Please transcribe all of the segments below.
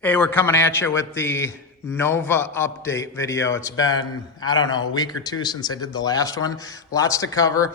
Hey, we're coming at you with the Nova update video. It's been, I don't know, a week or two since I did the last one. Lots to cover.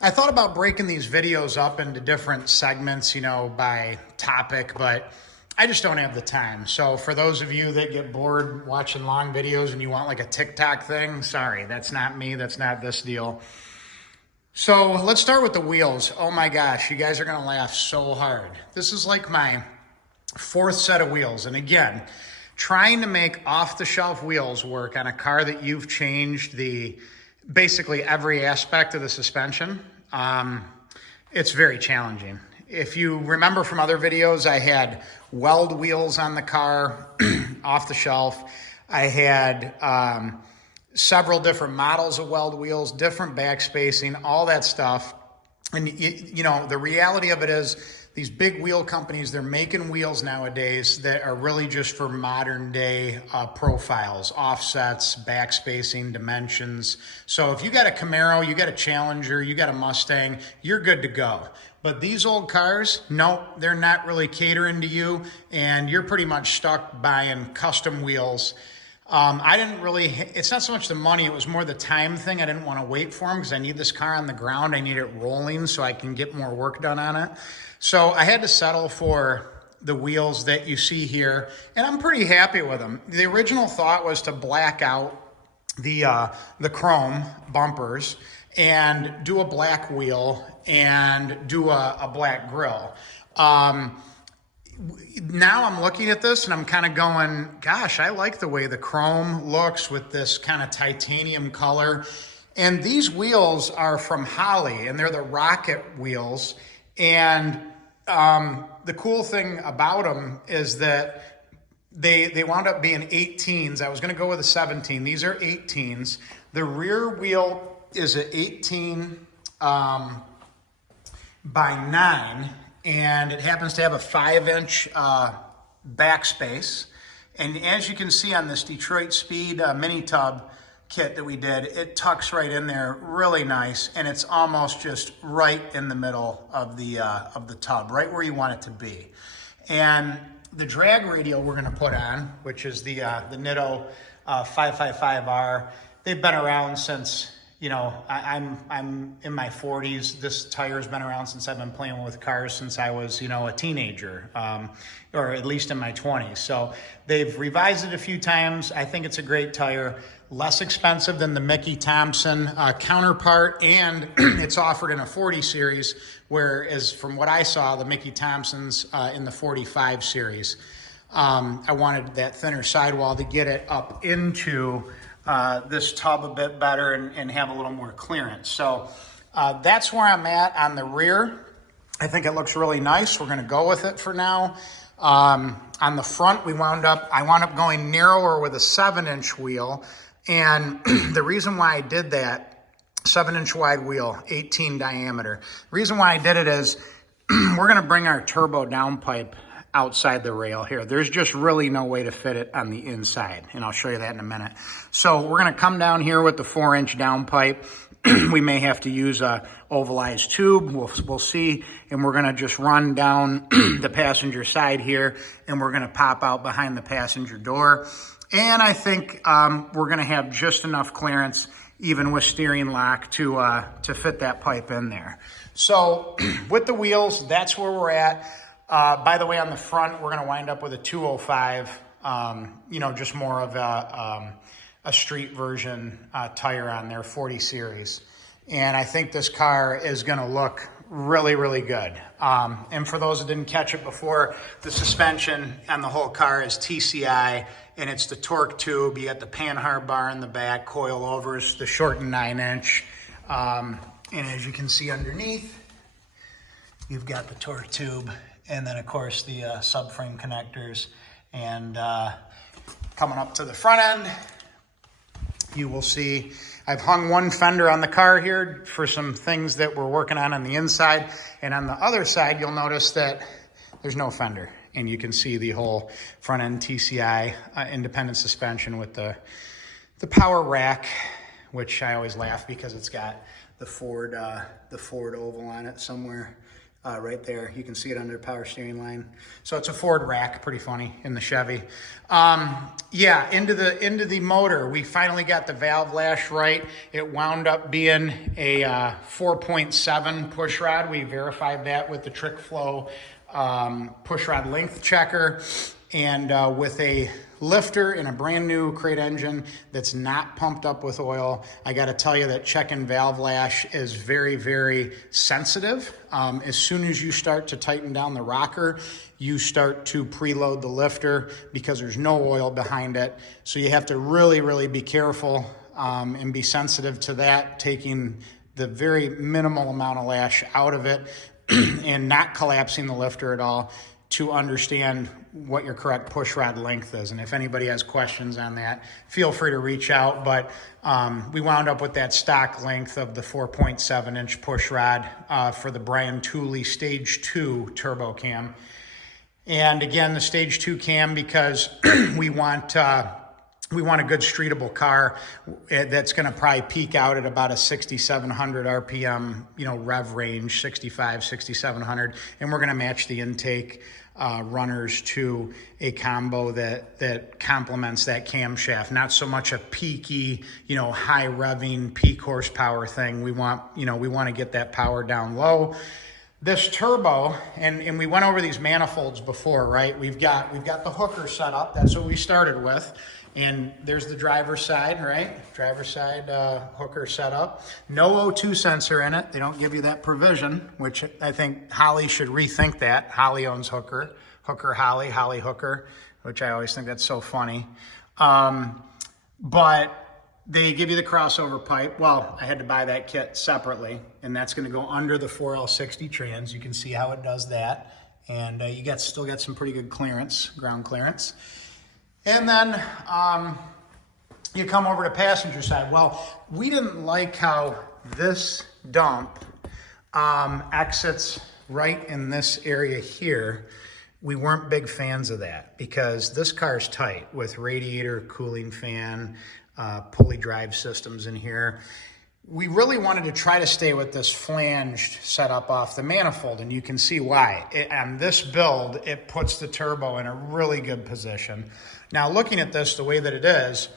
I thought about breaking these videos up into different segments, by topic, but I just don't have the time. So for those of you that get bored watching long videos and you want like a TikTok thing, sorry, that's not me. That's not this deal. So let's start with the wheels. Oh my gosh, you guys are going to laugh so hard. This is like my fourth set of wheels. And again, trying to make off-the-shelf wheels work on a car that you've changed basically every aspect of the suspension, it's very challenging. If you remember from other videos, I had weld wheels on the car off the shelf. I had several different models of weld wheels, different back spacing, all that stuff. And the reality of it is, these big wheel companies, they're making wheels nowadays that are really just for modern day profiles, offsets, back spacing, dimensions. So if you got a Camaro, you got a Challenger, you got a Mustang, you're good to go. But these old cars, no, they're not really catering to you, and you're pretty much stuck buying custom wheels. It's not so much the money, it was more the time thing. I didn't want to wait for them because I need this car on the ground. I need it rolling so I can get more work done on it. So I had to settle for the wheels that you see here, and I'm pretty happy with them. The original thought was to black out the chrome bumpers and do a black wheel and do a black grille. Now I'm looking at this and I'm kind of going, gosh, I like the way the chrome looks with this kind of titanium color. And these wheels are from Holley, and they're the rocket wheels. And the cool thing about them is that they wound up being 18s. I was going to go with a 17. These are 18s. The rear wheel is an 18 by 9. And it happens to have a 5-inch backspace. And as you can see on this Detroit Speed mini tub kit that we did, it tucks right in there really nice, and it's almost just right in the middle of the tub, right where you want it to be. And the drag radial we're going to put on, which is the Nitto 555R, they've been around since, I'm in my 40s. This tire's been around since I've been playing with cars since I was, a teenager, or at least in my 20s. So they've revised it a few times. I think it's a great tire, less expensive than the Mickey Thompson counterpart, and it's offered in a 40 series, whereas from what I saw, the Mickey Thompson's in the 45 series. I wanted that thinner sidewall to get it up into this tub a bit better and have a little more clearance. So that's where I'm at on the rear. I think it looks really nice. We're going to go with it for now. On the front, I wound up going narrower with a 7-inch wheel. And the reason why I did that, 7-inch wide wheel, 18 diameter. The reason why I did it is we're going to bring our turbo downpipe outside the rail here. There's just really no way to fit it on the inside, and I'll show you that in a minute. So we're going to come down here with the 4-inch downpipe. We may have to use a ovalized tube. We'll see, and we're going to just run down the passenger side here, and we're going to pop out behind the passenger door. And I think we're going to have just enough clearance, even with steering lock, to fit that pipe in there. So with the wheels, that's where we're at. By the way, on the front, we're going to wind up with a 205, just more of a street version tire on there, 40 series. And I think this car is going to look really, really good. And for those that didn't catch it before, the suspension on the whole car is TCI, and it's the torque tube. You got the panhard bar in the back, coilovers, the shortened 9-inch. And as you can see underneath, you've got the torque tube. And then, of course, the subframe connectors. And coming up to the front end, you will see I've hung one fender on the car here for some things that we're working on the inside. And on the other side, you'll notice that there's no fender. And you can see the whole front end TCI independent suspension with the power rack, which I always laugh because it's got the Ford oval on it somewhere. right there. You can see it under the power steering line. So it's a Ford rack, pretty funny, in the Chevy. Yeah, into the motor, we finally got the valve lash right. It wound up being a 4.7 push rod. We verified that with the Trick Flow push rod length checker, and with a lifter in a brand new crate engine that's not pumped up with oil. I got to tell you that checking valve lash is very, very sensitive. As soon as you start to tighten down the rocker, you start to preload the lifter because there's no oil behind it. So you have to really, really be careful and be sensitive to that, taking the very minimal amount of lash out of it and not collapsing the lifter at all, to understand what your correct push rod length is. And if anybody has questions on that, feel free to reach out. But we wound up with that stock length of the 4.7 inch push rod for the Brian Tooley Stage 2 turbo cam. And again, the Stage 2 cam, because we want a good streetable car that's going to probably peak out at about a 6,700 RPM, rev range, 6,700, and we're going to match the intake runners to a combo that complements that camshaft. Not so much a peaky, high revving peak horsepower thing. We want to get that power down low. This turbo, and we went over these manifolds before, right? We've got the hooker set up. That's what we started with. And there's the driver's side, right? Driver's side hooker setup. No O2 sensor in it. They don't give you that provision, which I think Holly should rethink that. Holly owns Hooker. Holly Hooker, which I always think that's so funny. But they give you the crossover pipe. Well, I had to buy that kit separately, and that's going to go under the 4L60 trans. You can see how it does that. And you still got some pretty good clearance, ground clearance. And then you come over to passenger side. Well, we didn't like how this dump exits right in this area here. We weren't big fans of that because this car's tight with radiator, cooling fan, pulley drive systems in here. We really wanted to try to stay with this flanged setup off the manifold, and you can see why. On this build, it puts the turbo in a really good position. Now, looking at this the way that it is,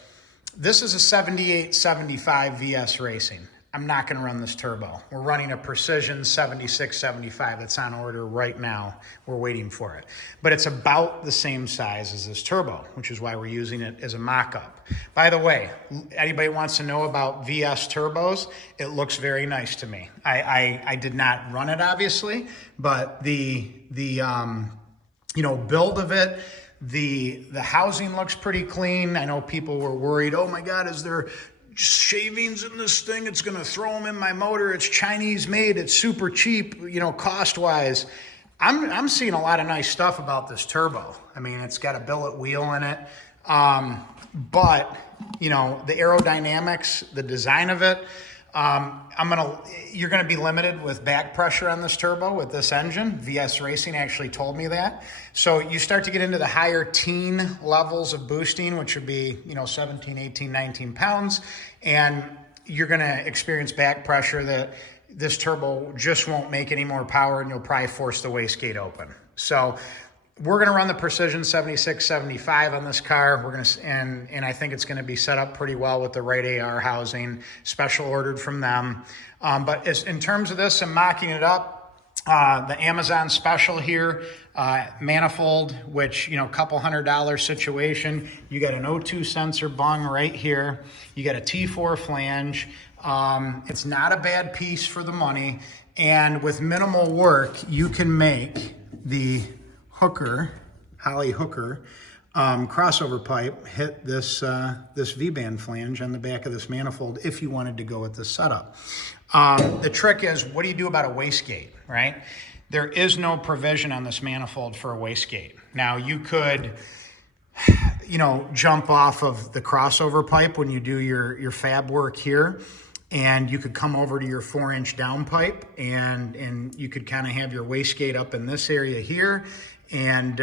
this is a 78-75 VS Racing. I'm not going to run this turbo. We're running a Precision 76-75 that's on order right now. We're waiting for it. But it's about the same size as this turbo, which is why we're using it as a mock-up. By the way, anybody wants to know about VS turbos, it looks very nice to me. I did not run it, obviously, but the build of it, the housing looks pretty clean. I know people were worried, oh my God, is there shavings in this thing? It's going to throw them in my motor. It's Chinese made. It's super cheap, cost wise. I'm seeing a lot of nice stuff about this turbo. I mean, it's got a billet wheel in it. But the aerodynamics, the design of it, you're going to be limited with back pressure on this turbo with this engine. VS Racing actually told me that. So you start to get into the higher teen levels of boosting, which would be, 17, 18, 19 pounds. And you're going to experience back pressure that this turbo just won't make any more power, and you'll probably force the wastegate open. So we're going to run the Precision 76-75 on this car. We're going to, and I think it's going to be set up pretty well with the right AR housing, special ordered from them. But in terms of this, I'm mocking it up. The Amazon special here, manifold, which, couple $100 situation. You got an O2 sensor bung right here. You got a T4 flange. It's not a bad piece for the money. And with minimal work, you can make the Hooker, Holly Hooker, crossover pipe hit this V-band flange on the back of this manifold if you wanted to go with this setup. The trick is, what do you do about a wastegate, right? There is no provision on this manifold for a wastegate. Now, you could, jump off of the crossover pipe when you do your fab work here, and you could come over to your 4-inch down pipe, and you could kind of have your wastegate up in this area here, and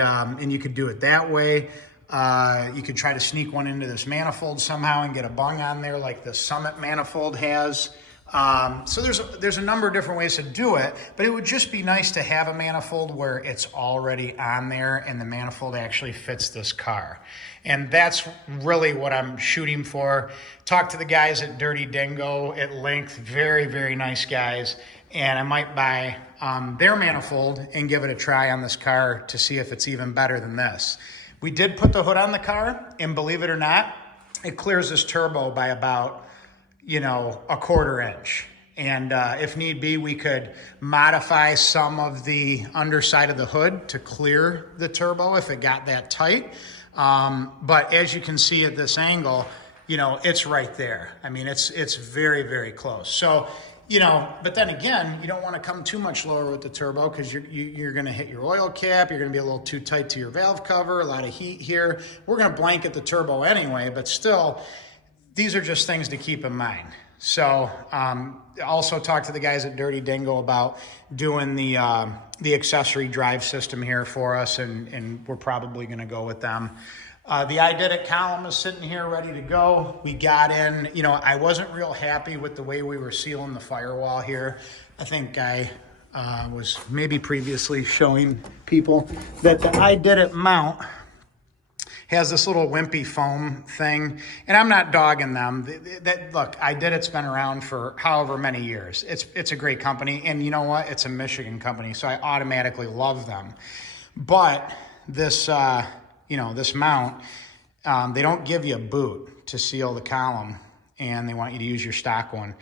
you could do it that way. You could try to sneak one into this manifold somehow and get a bung on there like the Summit manifold has. So there's a number of different ways to do it, but it would just be nice to have a manifold where it's already on there and the manifold actually fits this car. And that's really what I'm shooting for. Talk to the guys at Dirty Dingo at length, very, very nice guys. And I might buy their manifold and give it a try on this car to see if it's even better than this. We did put the hood on the car, and believe it or not, it clears this turbo by about, a 1/4 inch. And if need be, we could modify some of the underside of the hood to clear the turbo if it got that tight. But as you can see at this angle, it's right there. I mean, it's very, very close. So, but then again, you don't want to come too much lower with the turbo because you're going to hit your oil cap. You're going to be a little too tight to your valve cover, a lot of heat here. We're going to blanket the turbo anyway, but still, these are just things to keep in mind. So also talk to the guys at Dirty Dingo about doing the accessory drive system here for us, and we're probably going to go with them. The I Did It column is sitting here ready to go. We got in, I wasn't real happy with the way we were sealing the firewall here. I think I was maybe previously showing people that the I Did It mount has this little wimpy foam thing, and I'm not dogging them. Look, I Did It's been around for however many years. It's a great company, and you know what? It's a Michigan company, so I automatically love them. But this, this mount, they don't give you a boot to seal the column, and they want you to use your stock one.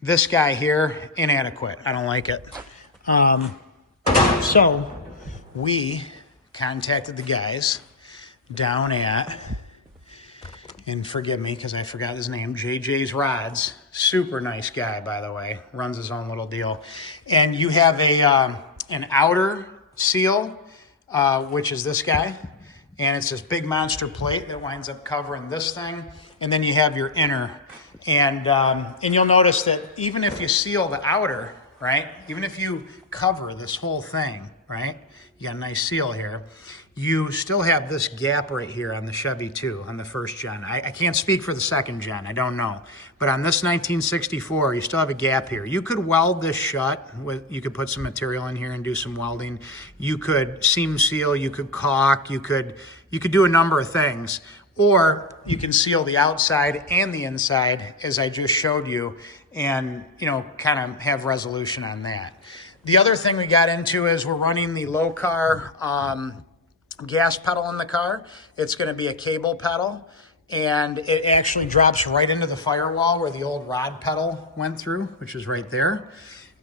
This guy here, inadequate. I don't like it. So we contacted the guys down at, and forgive me because I forgot his name, JJ's Rods. Super nice guy, by the way. Runs his own little deal. And you have an outer seal, which is this guy. And it's this big monster plate that winds up covering this thing. And then you have your inner. And you'll notice that even if you seal the outer, right? Even if you cover this whole thing, right? You got a nice seal here. You still have this gap right here on the Chevy 2, on the first gen. I can't speak for the second gen, I don't know. But on this 1964, you still have a gap here. You could weld this shut. You could put some material in here and do some welding. You could seam seal, you could caulk, you could do a number of things. Or you can seal the outside and the inside, as I just showed you, and kind of have resolution on that. The other thing we got into is we're running the low car gas pedal in the car. It's going to be a cable pedal, and it actually drops right into the firewall where the old rod pedal went through, which is right there.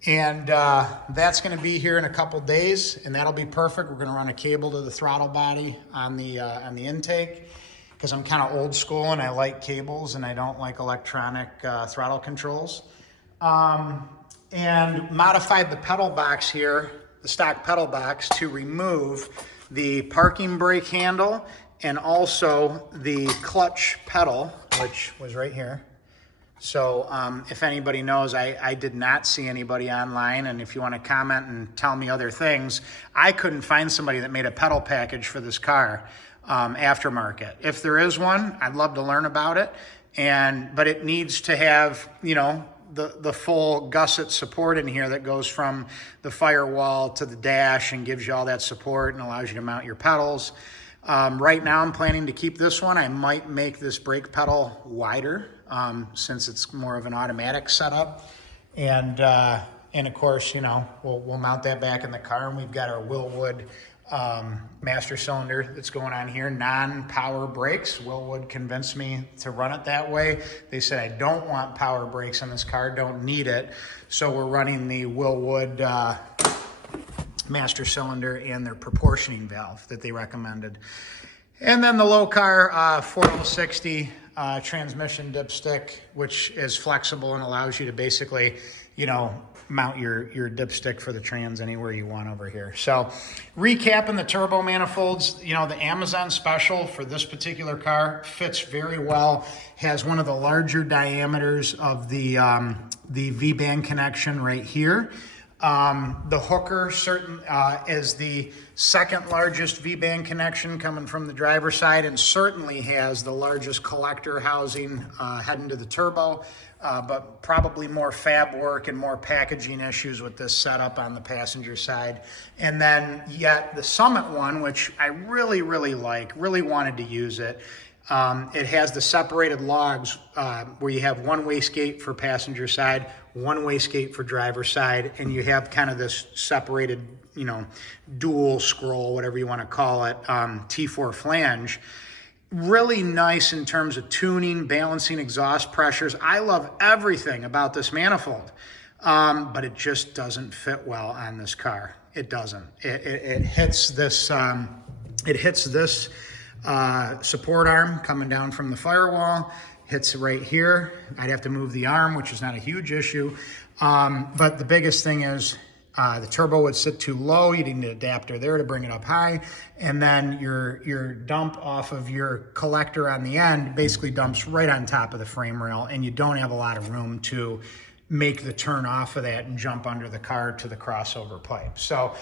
And that's going to be here in a couple days, and that'll be perfect. We're going to run a cable to the throttle body on the intake, because I'm kind of old school and I like cables and I don't like electronic throttle controls. And modified the pedal box here, the stock pedal box, to remove the parking brake handle and also the clutch pedal, which was right here. So if anybody knows, I did not see anybody online, and if you want to comment and tell me other things, I couldn't find somebody that made a pedal package for this car aftermarket. If there is one, I'd love to learn about it. But it needs to have, the full gusset support in here that goes from the firewall to the dash and gives you all that support and allows you to mount your pedals. Right now I'm planning to keep this one. I might make this brake pedal wider since it's more of an automatic setup. And of course, we'll mount that back in the car, and we've got our Willwood master cylinder that's going on here, non-power brakes. Willwood convinced me to run it that way. They said I don't want power brakes on this car, don't need it. So we're running the Willwood master cylinder and their proportioning valve that they recommended. And then the low car 4060 transmission dipstick, which is flexible and allows you to basically, mount your dipstick for the trans anywhere you want over here. So recapping the turbo manifolds, the Amazon special for this particular car fits very well, has one of the larger diameters of the V-band connection right here. The hooker is the second largest V-band connection coming from the driver's side, and certainly has the largest collector housing heading to the turbo, but probably more fab work and more packaging issues with this setup on the passenger side. And then yet the Summit one, which I really, really like, really wanted to use it. It has the separated logs where you have one wastegate for passenger side, one wastegate for driver side, and you have kind of this separated, you know, dual scroll, whatever you want to call it, T4 flange. Really nice in terms of tuning, balancing exhaust pressures. I love everything about this manifold, but it just doesn't fit well on this car. It doesn't. It hits this. It hits this support arm coming down from the Firewall, hits right here. I'd have to move the arm, which is not a huge issue. But the biggest thing is the turbo would sit too low. You need an adapter there to bring it up high. And then your dump off of your collector on the end basically dumps right on top of the frame rail, and you don't have a lot of room to make the turn off of that and jump under the car to the crossover pipe. So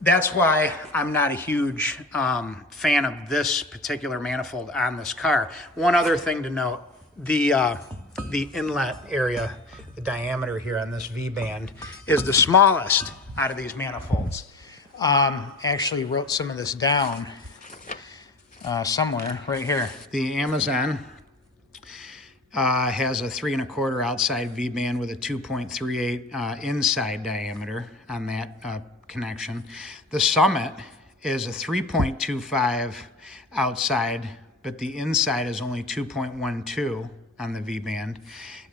that's why I'm not a huge fan of this particular manifold on this car. One other thing to note, the inlet area, the diameter here on this V-band is the smallest out of these manifolds. Actually wrote some of this down somewhere, right here. The Amazon has a 3 1/4 outside V-band with a 2.38 inside diameter on that connection. The Summit is a 3.25 outside, but the inside is only 2.12 on the V-band.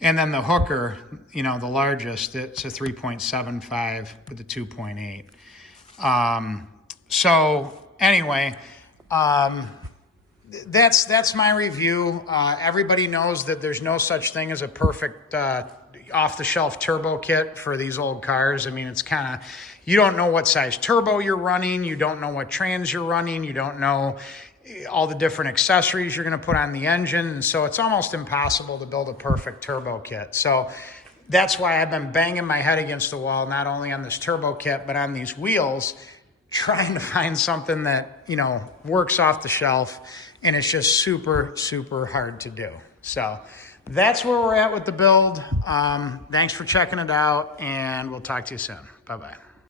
And then the hooker, you know, the largest, it's a 3.75 with a 2.8. So anyway, that's my review. Everybody knows that there's no such thing as a perfect off-the-shelf turbo kit for these old cars. I mean, it's kind of, you don't know what size turbo you're running, you don't know what trans you're running, you don't know all the different accessories you're going to put on the engine, and so it's almost impossible to build a perfect turbo kit. So that's why I've been banging my head against the wall, not only on this turbo kit, but on these wheels, trying to find something that, you know, works off the shelf, and it's just super, super hard to do. So that's where we're at with the build. Thanks for checking it out, and we'll talk to you soon. Bye-bye.